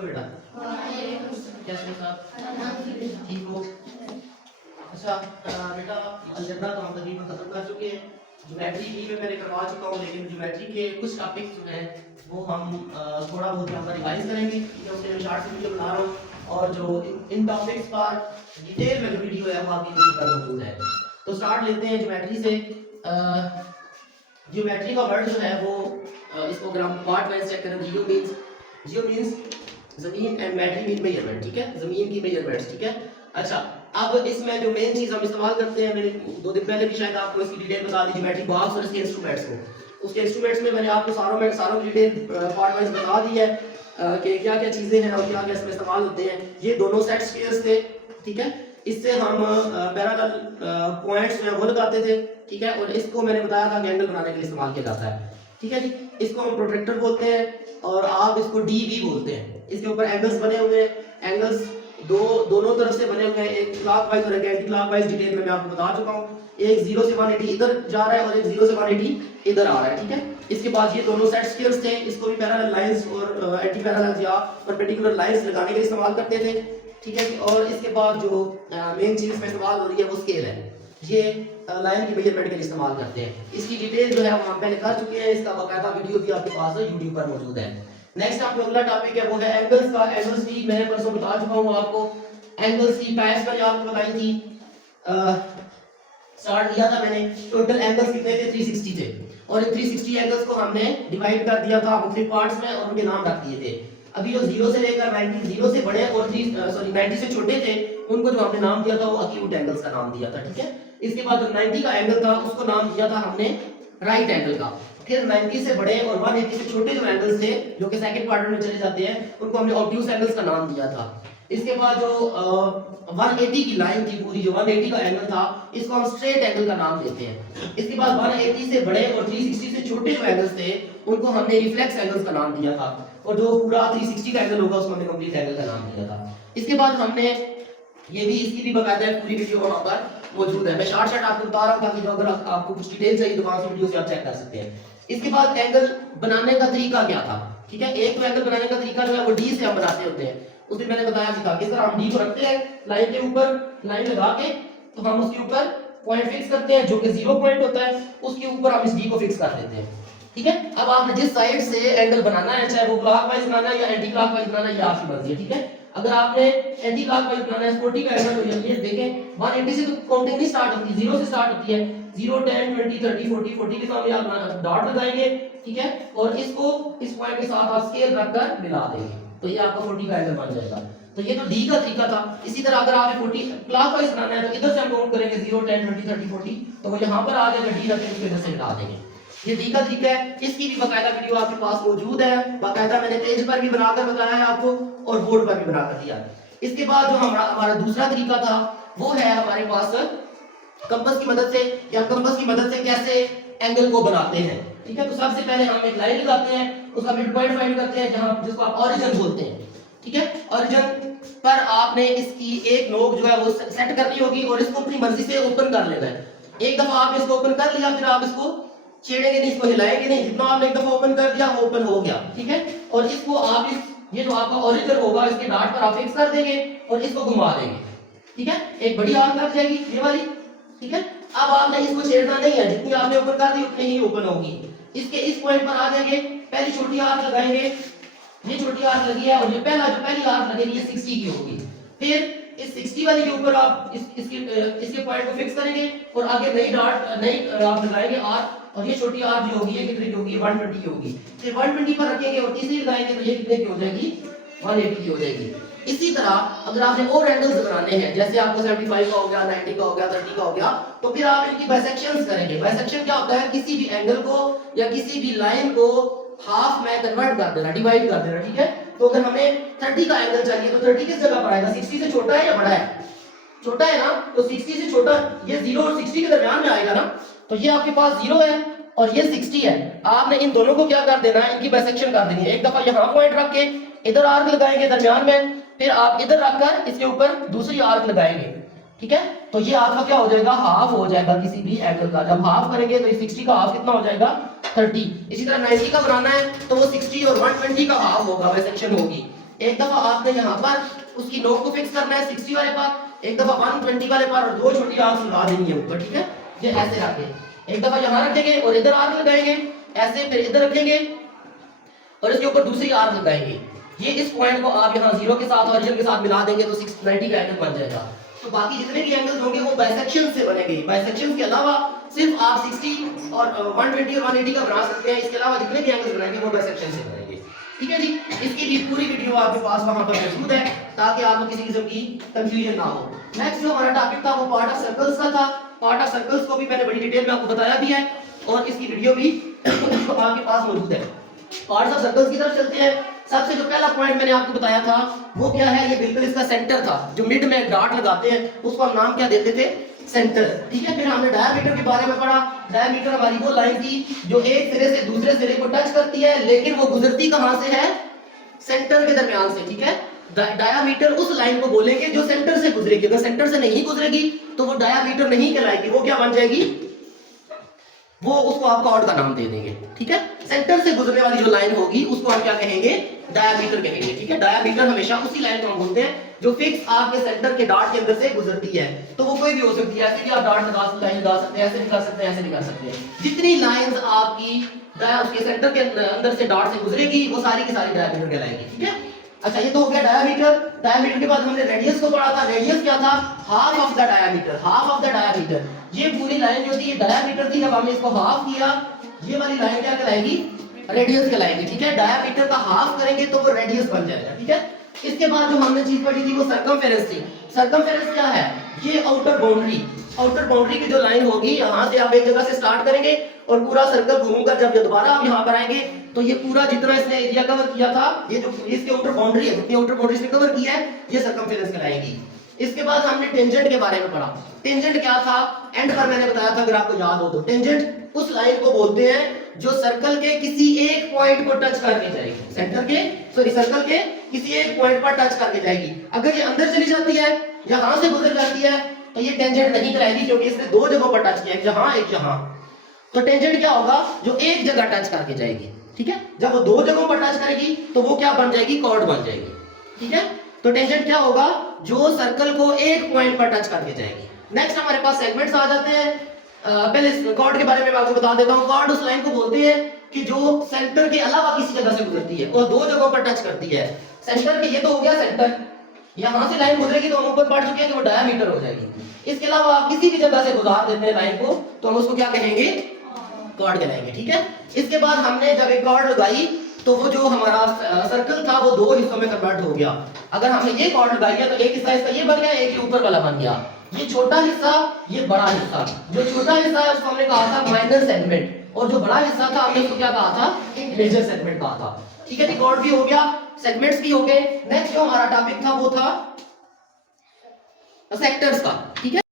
तो बेटा कैसे हो साहब, ठीक हो? अच्छा बेटा अलजेब्रा तो हम तकरीबन खत्म कर चुके हैं। ज्योमेट्री भी में मैंने करवा चुका हूँ, लेकिन ज्योमेट्री के कुछ टॉपिक्स जो हैं वो हम थोड़ा बहुत यहाँ पर रिवाइज करेंगे, क्योंकि उसके मैं शॉर्ट वीडियो बना रहा हूँ और जो इन टॉपिक्स पर डिटेल में जो वीडियो है वो आपकी यूट्यूब पर मौजूद है। तो स्टार्ट लेते हैं ज्योमेट्री से। ज्योमेट्री का वर्ड जो है वो इसको अगर हम पार्ट वाइज चेक करें, जियो मींस जमीन एंड मेट्री मीन मेजरमेंट, ठीक है, जमीन की मेजरमेंट्स, ठीक है। अच्छा अब इसमें जो मेन चीज हम इस्तेमाल करते हैं, मैंने 2 दिन पहले भी शायद आपको इसकी डिटेल बता दी, ज्योमेट्री बॉक्स और इसके इंस्ट्रूमेंट्स को। उसके इंस्ट्रूमेंट्स में मैंने आपको सारों की डिटेल पार्ट वाइज बता दी है कि क्या क्या चीजें हैं और क्या क्या इसमें इस्तेमाल होते हैं। ये दोनों सेट स्क्वायर्स थे, ठीक है, इससे हम पैरेलल पॉइंट्स जो है वो लगाते थे, ठीक है, और इसको मैंने बताया था कि एंगल बनाने के लिए इस्तेमाल किया जाता है, ठीक है जी। इसको हम प्रोट्रैक्टर बोलते हैं और आप इसको डी भी बोलते हैं। इसके ऊपर एंगल्स बने हुए हैं, एंगल्स दोनों तरफ से बने हुए हैं, एक क्लॉकवाइज और एक एंटी क्लॉकवाइज, डिटेल में मैं आपको बता चुका हूं। एक 0 से 180 इधर जा रहा है और एक 0 से 180 इधर आ रहा है, ठीक है। इसके बाद ये दोनों सेट स्क्वायर्स थे, इसको भी पैरेलल लाइंस और एंटी पैरेलल या परपेंडिकुलर लाइंस लगाने के लिए इस्तेमाल करते थे, ठीक है। और इसके बाद जो मेन चीज में इस्तेमाल हो रही है वो स्केल है, ये लाइन की मेजरमेंट के लिए इस्तेमाल करते हैं। इसकी डिटेल जो है वो हम पहले कर चुके हैं, इसका बकायदा वीडियो भी आपके पास YouTube पर मौजूद है। नेक्स्ट आपका अगला टॉपिक है वो है एंगल्स का। एंगल्स की मैंने परसों बता चुका हूं आपको, एंगल्स की टाइप्स मैंने आपको बताई थी, स्टार्ट किया था मैंने। टोटल एंगल्स कितने थे? 360 थे, और इन 360 एंगल्स को हमने डिवाइड कर दिया था मुख्तलिफ पार्ट्स में और उनके नाम रख दिए थे। अभी जो 0 से लेकर 90, 0 से बड़े और 90 से छोटे थे, उनको जो हमने नाम दिया था वो एक्यूट एंगल्स का नाम दिया था, ठीक है। इसके बाद जो 90 का एंगल था उसको नाम दिया था हमने राइट एंगल का। फिर 90 से बड़े और 180 से छोटे जो एंगल्स थे, जो कि सेकंड क्वाड्रेंट में चले जाते हैं, उनको हमने ऑब्ट्यूज एंगल्स का नाम दिया था। इसके बाद जो 180 की लाइन थी पूरी, जो 180 का एंगल था, इसको हम स्ट्रेट एंगल का नाम देते हैं। इसके बाद 180 से बड़े और 360 से छोटे जो एंगल्स थे, उनको हमने रिफ्लेक्स एंगल्स का नाम दिया था, और जो पूरा 360 का एंगल होगा उसको हमने कंप्लीट एंगल का नाम दिया था। इसके बाद हमने ये भी, इसकी भी बकायदा पूरी वीडियो वहां पर मौजूद है, मैं शॉर्ट आपको बता रहा हूं ताकि जो अगर आपको कुछ डिटेल चाहिए तो वहां से वीडियो से आप चेक कर सकते हैं। इसके बाद एंगल बनाने का तरीका क्या था, ठीक है। एक तो एंगल बनाने का तरीका जो है वो डी से हम बनाते होते हैं, उस दिन मैंने बताया था किस तरह हम डी को रखते हैं लाइन के ऊपर, लाइन लगा के, तो हम उसके ऊपर पॉइंट फिक्स करते हैं जो कि 0 पॉइंट होता है, उसके ऊपर हम इस डी को फिक्स कर देते हैं, ठीक है। अब आपने जिस साइड से एंगल बनाना है, चाहे वो क्लॉकवाइज बनाना है या एंटी क्लॉकवाइज बनाना है, ये आपकी मर्जी है, ठीक है। अगर आपने एंटी क्लॉकवाइज बनाना है, 40 का एंगल तो ये देखें 180 से तो काउंटिंग नहीं स्टार्ट होती, 0 से स्टार्ट होती है। 0 10 20 30 40 40 के सामने आप डॉट लगाएंगे, ठीक है, और इसको इस पॉइंट के साथ आप स्केल रखकर मिला देंगे, तो ये आपका 40 का एंगल बन जाएगा। तो ये तो डी का तरीका था। इसी तरह अगर आपने 40 क्लॉकवाइज बनाना है तो इधर से हम काउंट करेंगे 0 10 20 30 40, तो वो यहां पर आ जाएगा, डी रखेंगे उसको इधर से मिला देंगे। ये डी का तरीका है। इसकी भी बकायदा वीडियो आपके पास मौजूद है, बकायदा मैंने पेज पर भी बनाकर बताया है आपको और बोर्ड पर भी बनाकर दिया। इसके बाद जो हमारा दूसरा तरीका था वो है हमारे पास कंपास की मदद से, या कंपास की मदद से कैसे एंगल को बनाते हैं, ठीक है। तो सबसे पहले हम एक लाइन लगाते हैं, उसका मिड पॉइंट फाइंड करते हैं, जहां जिसको आप ओरिजिन बोलते हैं, ठीक है। ओरिजिन पर आपने इसकी एक नोक जो है वो सेट करनी होगी और इसको अपनी मर्जी से ओपन कर लेना है। एक दफा आपने इसको ओपन कर लिया, फिर आप इसको छेड़ेंगे नहीं, इसको हिलाएंगे नहीं, जितना आपने एक दफा ओपन कर दिया वो ओपन हो गया, ठीक है। और इसको आप ये जो आपका ओरिजिन होगा इसके डाट पर आप फिक्स कर देंगे और इसको घुमा देंगे, ठीक है। एक बड़ी आर्क लग जाएगी ये वाली, ठीक है। अब आपने इसको छेड़ना नहीं है, जितनी आपने ओपन कर दी उतनी ही ओपन होगी। इसके इस पॉइंट पर आ जाएंगे, पहली छोटी आर्क लगाएंगे, ये छोटी आर्क लगी है और ये पहली आर्क लगेगी ये 60 की होगी। फिर इस 60 वाली के ऊपर आप इसके पॉइंट को फिक्स करेंगे और आगे नई आप लगाएंगे आर्क, और ये छोटी आर्क जो होगी ये कितने की होगी? 120 की होगी। फिर 120 पर रखेंगे और तीसरी लगाएंगे तो ये कितने की हो जाएगी? 180 की हो जाएगी। इसी तरह अगर आपने और एंगल्स बनाने हैं, जैसे आपको 75 का हो गया, 90 का हो गया, 30 का हो गया, तो फिर आप इनकी बाइसेक्शंस करेंगे। बाइसेक्शन क्या होता है? किसी भी एंगल को या किसी भी लाइन को हाफ में कन्वर्ट कर देना, डिवाइड कर देना, ठीक है। तो अगर हमें 30 का एंगल चाहिए तो 30 किस जगह पर आएगा? 60 से छोटा है या बड़ा है? छोटा है ना, तो 60 से छोटा ये 0 और 60 के दरमियान में आएगा ना, तो ये आपके पास 0 है और ये 60 है। आपने इन दोनों को क्या कर देना है? इनकी बाइसेक्शन कर देनी है। एक दफा यहां पॉइंट रख के इधर आर्क लगाएंगे दरमियान में, फिर आप इधर रखकर इसके ऊपर दूसरी आर्क लगाएंगे, ठीक है। तो ये आपका क्या हो जाएगा? हाफ हो जाएगा किसी भी एंगल का। जब हाफ करेंगे तो 60 का हाफ कितना हो जाएगा? 30। इसी तरह 90 का बनाना है तो वो 60 और 120 का हाफ होगा, बाइसेक्शन होगी। एक दफा आपने यहाँ पर उसकी नोक को फिक्स करना है 60 वाले पर, एक दफा 120 वाले पर, और दो छोटी आर्क्स लगा देनी है ऊपर, ठीक है। ये ऐसे रखें, एक दफा यहाँ रखेंगे और इधर आर्क लगाएंगे ऐसे, फिर इधर रखेंगे और इसके ऊपर दूसरी आर्क लगाएंगे। ये इस पॉइंट को आप यहाँ 0 के साथ ओरिजिन के साथ मिला देंगे तो 690 का एंगल बन जाएगा। तो बाकी जितने भी एंगल्स होंगे वो बाइसेक्शन से बनेंगे। बाइसेक्शन के अलावा सिर्फ आप 60 और 120 और 180 का बना सकते हैं, इसके अलावा जितने भी एंगल्स बनाएंगे वो बाइसेक्शन से बनेंगे, ठीक है जी। इसकी भी पूरी वीडियो आपके पास वहां पर मौजूद है ताकि आपको किसी किस्म की कंफ्यूजन ना हो। नेक्स्ट जो हमारा टॉपिक था वो पार्ट ऑफ सर्कल्स का था। पार्ट ऑफ सर्कल्स को भी मैंने बड़ी डिटेल में आपको बताया भी है और इसकी वीडियो भी आपके पास मौजूद है। पार्ट्स ऑफ सर्कल्स की तरफ चलते हैं। सबसे जो पहला पॉइंट मैंने आपको बताया था वो क्या है, ये बिल्कुल इसका सेंटर था, जो मिड में डॉट लगाते हैं उसको हम नाम क्या देते थे, सेंटर, ठीक है। फिर हमने डायमीटर के बारे में पढ़ा। डायमीटर हमारी वो लाइन थी जो एक सिरे से दूसरे सिरे को टच करती है, लेकिन वो गुजरती कहां से है, सेंटर के दरमियान से, ठीक है। डायमीटर उस लाइन को बोलेंगे जो सेंटर से गुजरेगी। अगर सेंटर से नहीं गुजरेगी तो वो डायमीटर नहीं कहलाएगी, वो क्या बन जाएगी, वो उसको आप कॉर्ड का नाम दे देंगे, ठीक है। सेंटर से गुजरने वाली जो लाइन होगी उसको हम क्या कहेंगे, डायमीटर कहेंगे, ठीक है। डायमीटर हमेशा उसी लाइन को हम बोलते हैं जो फिक्स आपके सेंटर के डॉट के अंदर से गुजरती है। तो वो कोई भी हो सकती है, ऐसे भी आप डॉट लगा सकते हैं, लाइन लगा सकते हैं, ऐसे भी कर सकते हैं, ऐसे भी कर सकते हैं। जितनी लाइंस आपकी उसके सेंटर के अंदर से डॉट से गुजरेगी वो सारी की सारी डायमीटर कहलाएगी, ठीक है। अच्छा, ये तो हो गया डायमीटर। डायमीटर के बाद हमने रेडियस को पढ़ा था। रेडियस क्या था, half of the diameter, half of the diameter. ये पूरी लाइन जो थी ये डायमीटर थी, जब हमने इसको हाफ किया ये वाली लाइन क्या कहलाएगी, रेडियस कहलाएगी, ठीक है। डायमीटर का हाफ करेंगे तो वो रेडियस बन जाएगा, ठीक है। इसके बाद जो हमने चीज पढ़ी थी वो सर्कमफेरेंस थी। सर्कमफेरेंस क्या है, ये आउटर बाउंड्री, आउटर बाउंड्री की जो लाइन होगी यहाँ से आप एक जगह से स्टार्ट करेंगे और पूरा सर्कल घूमकर जब दोबारा आप यहाँ पर आएंगे तो ये पूरा जितना इसने एरिया कवर किया था, ये जो इसके आउटर बाउंड्री है, जितनी आउटर बाउंड्री इसने कवर किया है, ये सर्कमफेरेंस कहलाएगी। इसके बाद हमने टेंजेंट के बारे में पढ़ा। टेंजेंट क्या था, एंड पर मैंने बताया था, अगर आपको याद हो तो। टेंजेंट उस लाइन को बोलते हैं जो सर्कल के किसी एक पॉइंट को टच करके जाएगी, सर्कल के किसी एक पॉइंट पर टच करके जाएगी। अगर ये अंदर चली जाती है, यहां से गुजर जाती है, तो ये टेंजेंट नहीं कहलाएगी क्योंकि इसने दो जगहों पर टच किया, एक यहां एक यहां। तो टेंजेंट क्या होगा, जो एक जगह टच करके जाएगी, ठीक है। जब वो दो जगहों पर टच करेगी तो वो क्या बन जाएगी, कॉर्ड बन जाएगी, ठीक है। तो टेंजेंट क्या होगा, जो सर्कल को एक पॉइंट पर टच करके जाएगी। नेक्स्ट हमारे पास सेगमेंट्स आ जाते हैं। पहले कॉर्ड के बारे में मैं आपको बता देता हूं। कॉर्ड उस लाइन को बोलते हैं कि जो सेंटर के अलावा किसी जगह से गुजरती है और दो जगहों पर टच करती है। सेंटर के, ये तो हो गया सेंटर, यहां से लाइन गुजरेगी तो हम ऊपर पढ़ चुके हैं कि वो डायमीटर हो जाएगी। इसके अलावा आप किसी भी जगह से गुजार देते हैं लाइन को तो हम उसको क्या कहेंगे, कॉर्ड कहलाएंगे, ठीक है। इसके बाद हमने जब एक कॉर्ड लगाई तो वो जो हमारा सर्कल था वो दो हिस्सों में कन्वर्ट हो गया। अगर हमने ये कॉर्ड लगाई है तो एक हिस्सा इसका ये बन गया, एक ही ऊपर वाला बन गया। ये छोटा हिस्सा, ये बड़ा हिस्सा। जो छोटा हिस्सा है उसको हमने कहा था माइनर सेगमेंट, और जो बड़ा हिस्सा था हमने उसको क्या कहा था, एक मेजर सेगमेंट कहा था, ठीक है। कॉर्ड भी हो गया, सेगमेंट्स भी हो गए। नेक्स्ट जो हमारा टॉपिक था वो था सेक्टर्स का, ठीक है।